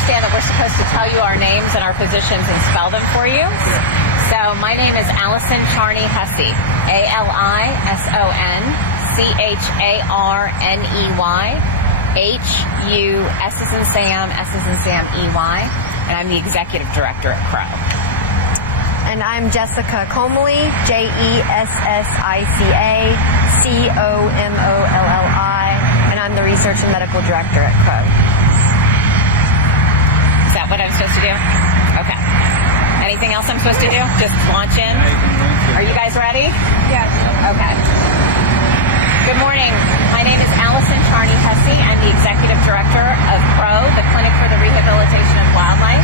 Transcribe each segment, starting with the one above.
understand that we're supposed to tell you our names and our positions and spell them for you. So my name is Allison Charney Hussey, ALISONCHARNEY, HU, S as in Sam, EY, and I'm the Executive Director at Crow. And I'm Jessica Comolli, JESSICA COMOLLI, and I'm the Research and Medical Director at Crow. Is that what I'm supposed to do? Okay. Anything else I'm supposed to do? Just launch in? Are you guys ready? Yes. Okay. Good morning. My name is Allison Charney Hussey. I'm the Executive Director of Crow, the Clinic for the Rehabilitation of Wildlife.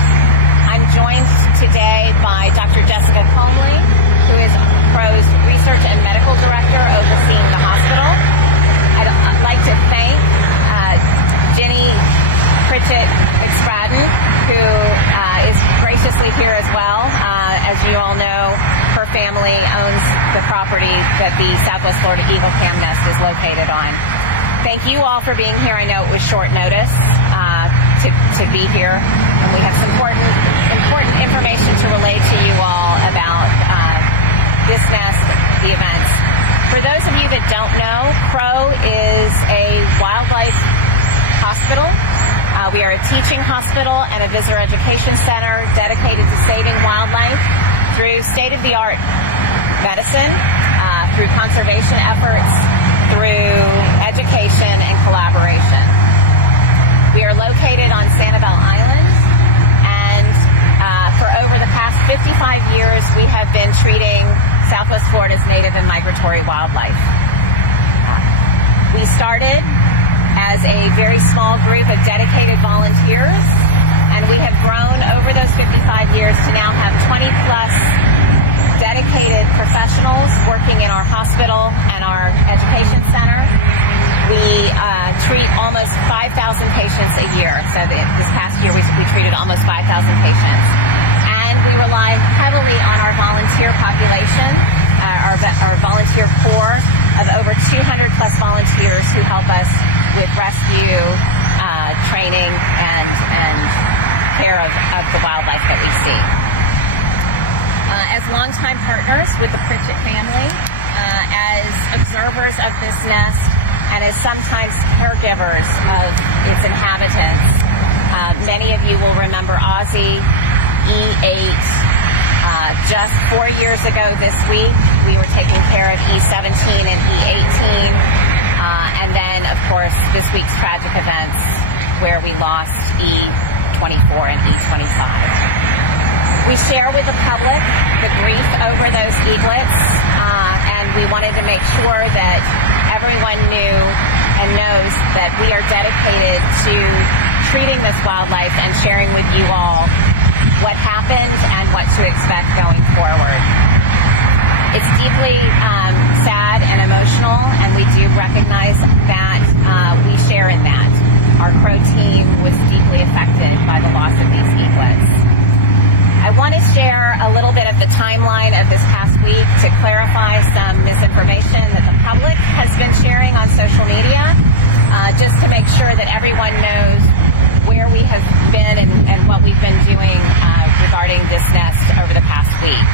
I'm joined today by Dr. Jessica Comolli, who is Crow's Research and Medical Director overseeing the hospital. I'd like to thank Jenny Pritchett McSpradden, who is graciously here as well. As you all know, her family owns the property that the Southwest Florida Eagle Cam Nest is located on. Thank you all for being here. I know it was short notice to be here, and we have some important information to relay to you all about this nest, the events. For those of you that don't know, Crow is a wildlife hospital. We are a teaching hospital and a visitor education center dedicated to saving wildlife through state-of-the-art medicine, through conservation efforts, through education and collaboration. We are located on Sanibel Island, and for over the past 55 years, we have been treating Southwest Florida's native and migratory wildlife. We started as a very small group of dedicated volunteers, and we have grown over those 55 years to now have 20-plus dedicated professionals working in our hospital and our education center. We treat almost 5,000 patients a year. So this past year we treated almost 5,000 patients. And we rely heavily on our volunteer population, our volunteer corps of over 200-plus volunteers who help us with rescue, training, and care of the wildlife that we see. As longtime partners with the Pritchett family, as observers of this nest, and as sometimes caregivers of its inhabitants, many of you will remember Ozzy, E8. Just 4 years ago this week, we were taking care of E17 and E18. And then, of course, this week's tragic events where we lost E24 and E25. We share with the public the grief over those eaglets, and we wanted to make sure that everyone knew and knows that we are dedicated to treating this wildlife and sharing with you all what happened and what to expect going forward. It's deeply sad and emotional, and we do recognize that we share in that. Our Crow team was deeply affected by the loss of these eaglets. I want to share a little bit of the timeline of this past week to clarify some misinformation that the public has been sharing on social media, just to make sure that everyone knows where we have been and what we've been doing regarding this nest over the past week.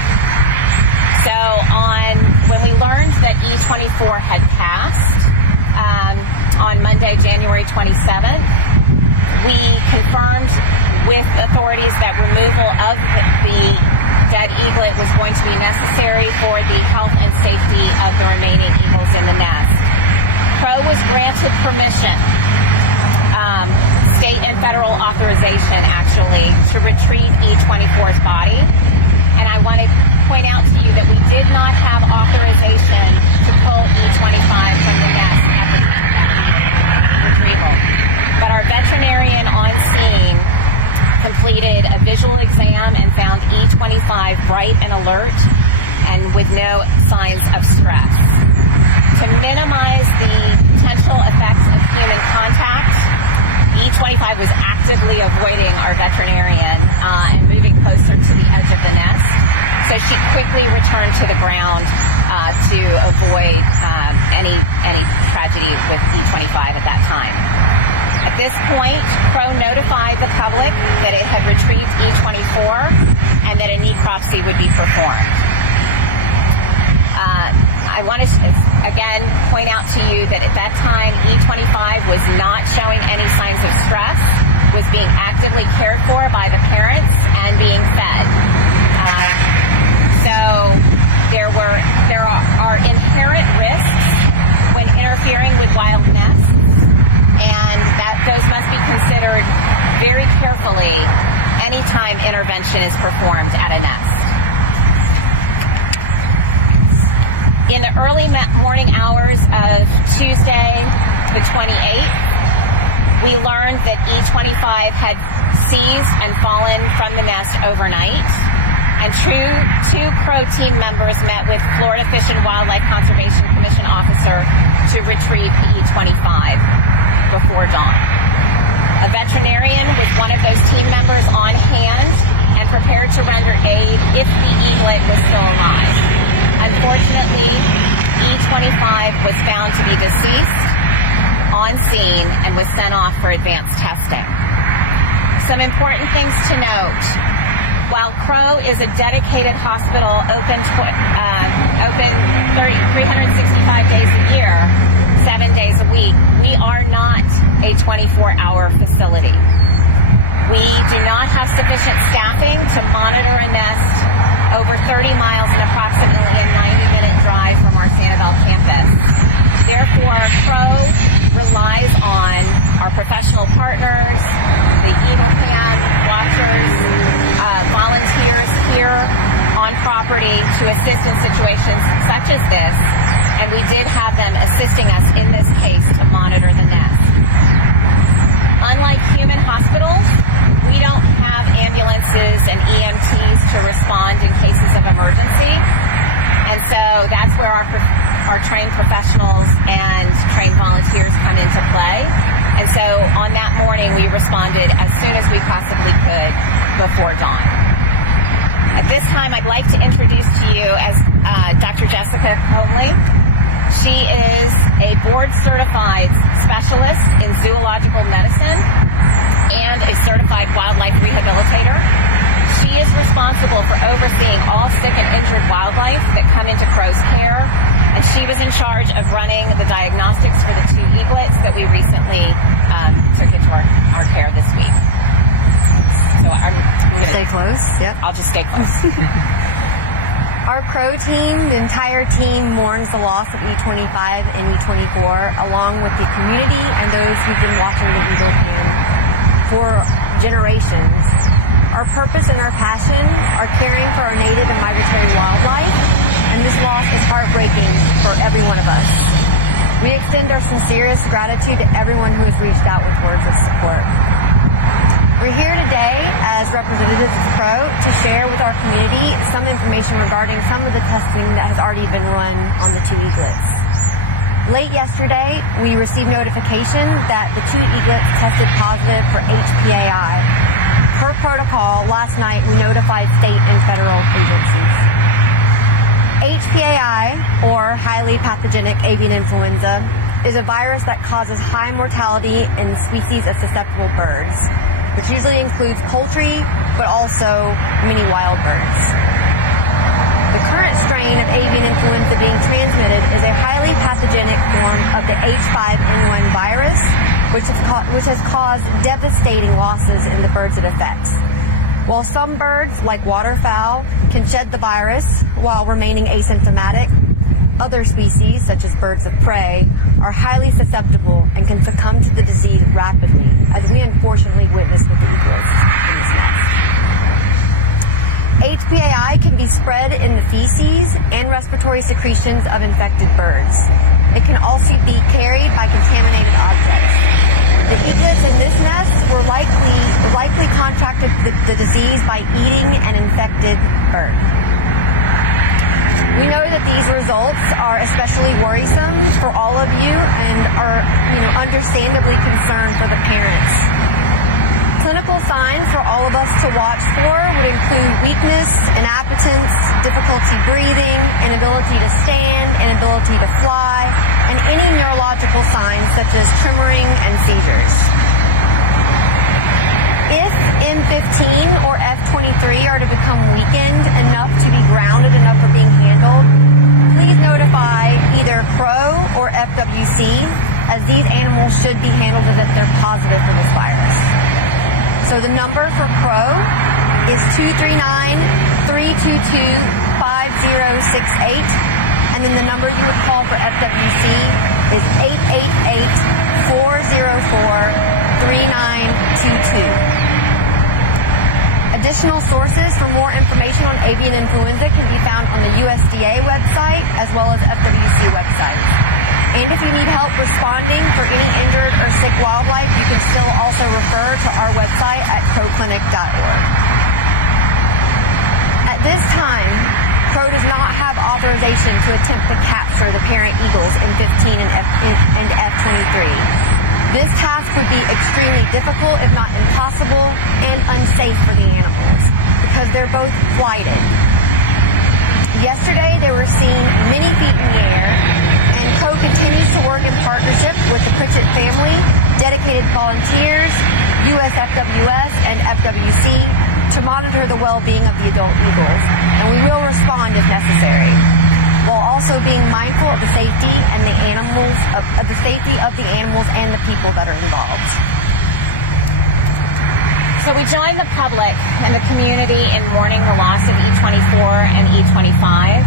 So when we learned that E24 had passed on Monday, January 27th, we confirmed with authorities that removal of the dead eaglet was going to be necessary for the health and safety of the remaining eagles in the nest. Crow was granted permission, state and federal authorization actually, to retrieve E24's body. And I want to point out to you that we did not have authorization to pull E25 from the nest at the time of that retrieval. But our veterinarian on scene completed a visual exam and found E25 bright and alert and with no signs of stress. To minimize the potential effects of human contact, E25 was actively avoiding our veterinarian and moving closer to the edge of the nest. So she quickly returned to the ground to avoid any tragedy with E25 at that time. At this point, Crow notified the public that it had retrieved E24 and that a necropsy would be performed. I want to, again, point out to you that at that time, E25 was not showing any signs of stress, was being actively cared for by the parents and being fed. So there are inherent risks when interfering with wild nests, and those must be considered very carefully anytime intervention is performed at a nest. In the early morning hours of Tuesday, the 28th, we learned that E25 had seized and fallen from the nest overnight, and two Crow team members met with Florida Fish and Wildlife Conservation Commission officer to retrieve E25 before dawn. A veterinarian with one of those team members on hand and prepared to render aid if the eaglet was still alive. Unfortunately, E25 was found to be deceased on scene and was sent off for advanced testing. Some important things to note. While Crow is a dedicated hospital open 365 days a year, 7 days a week, we are not a 24-hour facility. We do not have sufficient staffing to monitor a nest over 30 miles and approximately a 90-minute drive from our Sanibel campus. Therefore, Crow relies on our professional partners, the Eagle Cam watchers, volunteers here on property to assist in situations such as this, and we did have them assisting us in this case to monitor the nest. Unlike human hospitals, we don't have ambulances and EMTs to respond in cases of emergency, and so that's where our trained professionals and trained volunteers come into play. And so on that morning, we responded as soon as we possibly could before dawn. At this time, I'd like to introduce to you as Dr. Jessica Comley. She is a board-certified specialist in zoological medicine and a certified wildlife rehabilitator. She is responsible for overseeing all sick and injured wildlife that come into Crow's care, and she was in charge of running the diagnostics for the 2 eaglets that we recently took into our care this week. So Stay close. Yep. I'll just stay close. Our Crow team, the entire team, mourns the loss of E25 and E24, along with the community and those who've been watching the Eagle Cam for generations. Our purpose and our passion are caring for our native and migratory wildlife, and this loss is heartbreaking for every one of us. We extend our sincerest gratitude to everyone who has reached out with words of support. We're here today as representatives of Crow to share with our community some information regarding some of the testing that has already been run on the 2 eaglets. Late yesterday, we received notification that the 2 eaglets tested positive for HPAI. Per protocol, last night we notified state and federal agencies. HPAI, or highly pathogenic avian influenza, is a virus that causes high mortality in species of susceptible birds, which usually includes poultry, but also many wild birds. The current strain of avian influenza being transmitted is a highly pathogenic form of the H5N1 virus, which has caused devastating losses in the birds it affects. While some birds, like waterfowl, can shed the virus while remaining asymptomatic, other species, such as birds of prey, are highly susceptible and can succumb to the disease rapidly, as we unfortunately witnessed with the eaglets in this nest. HPAI can be spread in the feces and respiratory secretions of infected birds. It can also be carried by contaminated objects. The eaglets in this nest were likely contracted the disease by eating an infected bird. We know that these results are especially worrisome for all of you and are, understandably concerned for the parents. Clinical signs for all of us to watch for would include include weakness, inappetence, difficulty breathing, inability to stand, inability to fly, and any neurological signs such as tremoring and seizures. If M15 or F23 are to become weakened enough to be grounded enough for being handled, please notify either Crow or FWC, as these animals should be handled as if they're positive for this virus. So the number for Crow is 239-322-5068, and then the number you would call for FWC is 888-404-3922. Additional sources for more information on avian influenza can be found on the USDA website as well as FWC website. And if you need help responding for any injured or sick wildlife, you can still also refer to our website at crowclinic.org. At this time, Crow does not have authorization to attempt to capture the parent eagles M15 and F23. This task would be extremely difficult, if not impossible, and unsafe for the animals because they're both flighted. Yesterday, they were seen many feet in the air, and Crow continues to work in partnership with the Pritchett family, dedicated volunteers, USFWS, and FWC to monitor the well-being of the adult eagles, and we will respond if necessary, while also being mindful of the safety and the animals of the safety of the animals and the people that are involved. So we join the public and the community in mourning the loss of E24 and E25.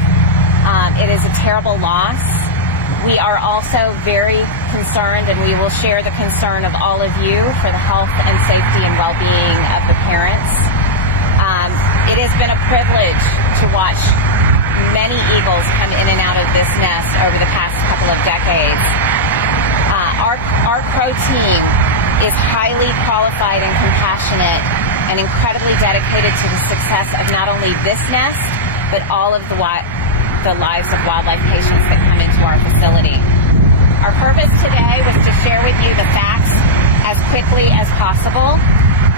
It is a terrible loss. We are also very concerned, and we will share the concern of all of you for the health and safety and well-being of the parents. It has been a privilege to watch many eagles come in and out of this nest over the past couple of decades. Our Crow team is highly qualified and compassionate and incredibly dedicated to the success of not only this nest, but all of the lives of wildlife patients that come into our facility. Our purpose today was to share with you the facts as quickly as possible.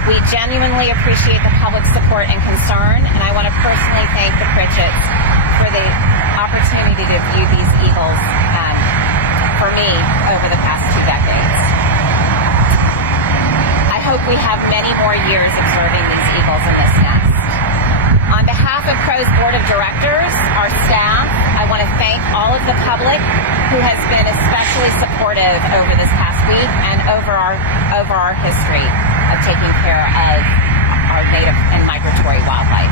We genuinely appreciate the public's support and concern, and I want to personally thank the Pritchetts for the opportunity to view these eagles for me over the past 2 decades. I hope we have many more years observing these eagles in this nest. On behalf of Crow's Board of Directors, our staff, I want to thank all of the public who has been especially supportive over this past week and over our history of taking care of our native and migratory wildlife.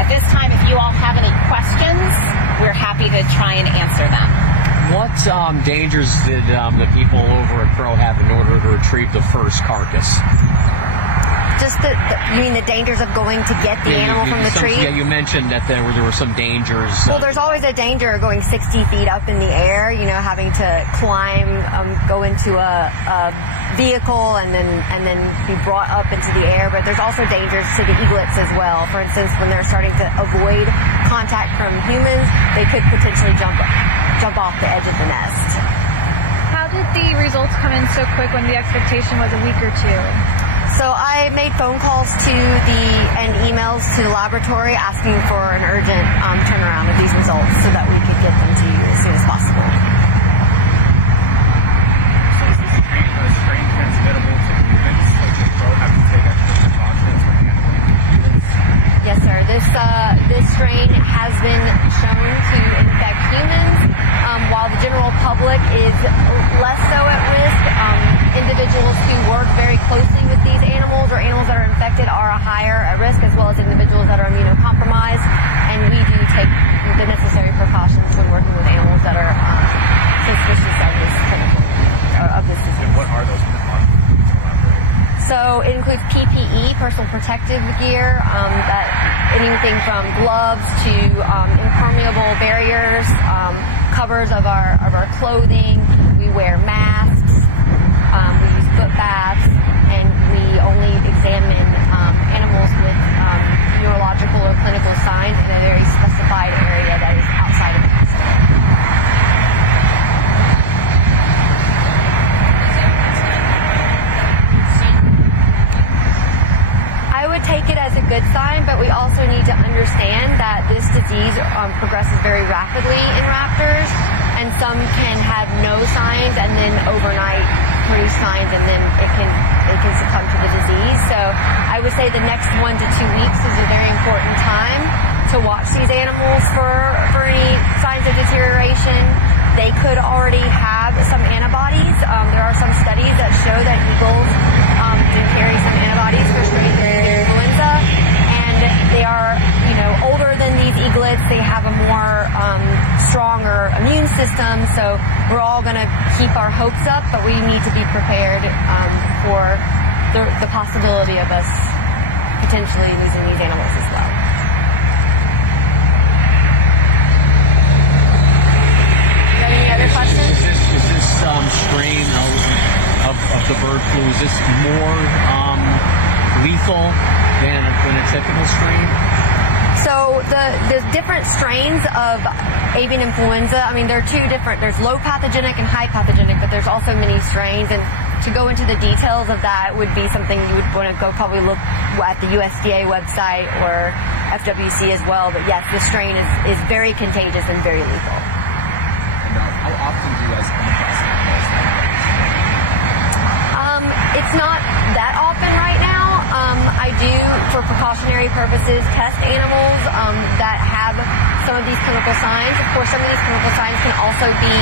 At this time, if you all have any questions, we're happy to try and answer them. What dangers did the people over at Crow have in order to retrieve the first carcass? Just you mean the dangers of going to get the animal from the tree? Yeah, you mentioned that there were some dangers. Well, there's always a danger of going 60 feet up in the air, having to climb, go into a vehicle and then be brought up into the air. But there's also dangers to the eaglets as well. For instance, when they're starting to avoid contact from humans, they could potentially jump off the edge of the nest. How did the results come in so quick when the expectation was a week or two? So I made phone calls and emails to the laboratory asking for an urgent turnaround of these results so that we could get them to you as soon as possible. So is this strain transmittable to humans? Like, does Crow have to take extra precautions when handling humans? Yes, sir. This strain has been shown to infect humans, while the general public is less so at risk. Individuals who work very closely with these animals or animals that are infected are higher at risk, as well as individuals that are immunocompromised. And we do take the necessary precautions when working with animals that are suspicious of this disease. And what are those precautions? So it includes PPE, personal protective gear, anything from gloves to impermeable barriers, covers of our clothing. We wear masks. We use foot baths, and we only examine animals with neurological or clinical signs in a very specified area that is outside of the hospital. I would take it as a good sign, but we also need to understand that this disease progresses very rapidly in raptors, and some can have no signs and then overnight produce signs, and then it can succumb to the disease. So I would say the next 1 to 2 weeks is a very important time to watch these animals for any signs of deterioration. They could already have some antibodies. There are some studies that show that eagles can carry some antibodies for strains of influenza, and they are, older than these eaglets. They have a more stronger immune system. So we're all going to keep our hopes up, but we need to be prepared for the possibility of us potentially losing these animals as well. Any other questions? Is this strain of the bird flu, is this more lethal than a typical strain? So the different strains of avian influenza, there are two different. There's low pathogenic and high pathogenic, but there's also many strains. And to go into the details of that would be something you would want to go probably look at the USDA website or FWC as well. But yes, the strain is very contagious and very lethal. How often do you guys come across animals like that? It's not that often right now. I do, for precautionary purposes, test animals that have some of these clinical signs. Of course, some of these clinical signs can also be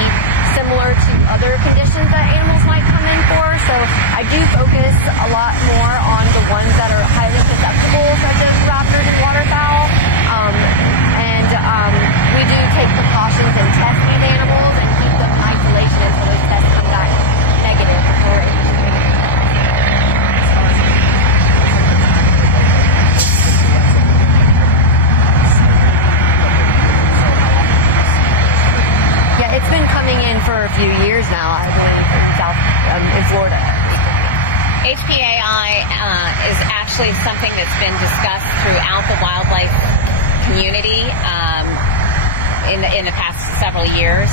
similar to other conditions that animals might come in for. So I do focus a lot more on the ones that are highly susceptible, such as raptors and waterfowl. We do take precautions and test these animals and keep them in isolation until those tests come back negative before introducing them. Yeah, it's been coming in for a few years now, I believe, in Florida. HPAI is actually something that's been discussed throughout the wildlife community in the past several years.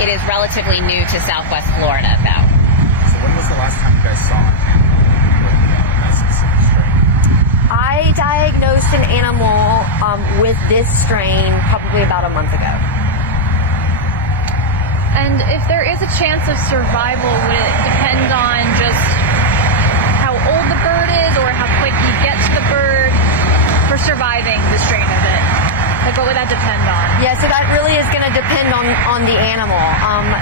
It is relatively new to Southwest Florida, though. So when was the last time you guys saw an animal with that specific strain? I diagnosed an animal with this strain probably about a month ago. And if there is a chance of survival, would it depend on just how old the bird is or how quick you get to the bird for surviving the strain of it? Like, what would that depend on? Yeah, so that really is going to depend on the animal.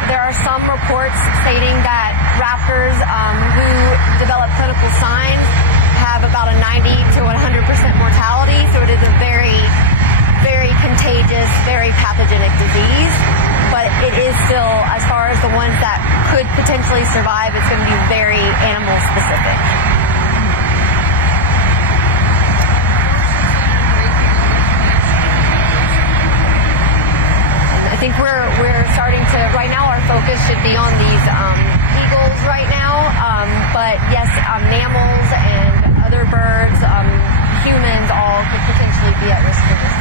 There are some reports stating that raptors who develop clinical signs have about a 90 to 100% mortality, so it is a very, very contagious, very pathogenic disease. But it is still, as far as the ones that could potentially survive, it's going to be very animal specific. I think we're starting to, right now our focus should be on these eagles right now, but yes, mammals and other birds, humans all could potentially be at risk for this.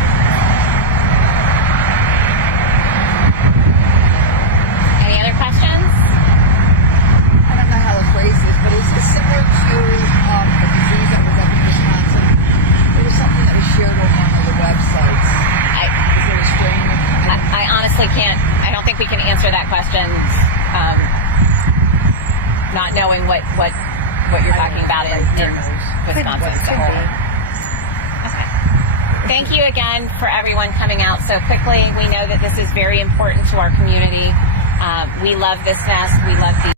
Any other questions? I don't know how to phrase this, but is this similar to the disease that was up in Wisconsin? There was something that was shared on one of the websites. Is there a strain? I honestly can't. I don't think we can answer that question, not knowing what you're talking about in Wisconsin. Okay. Thank you again for everyone coming out so quickly. We know that this is very important to our community. We love this nest. We love these.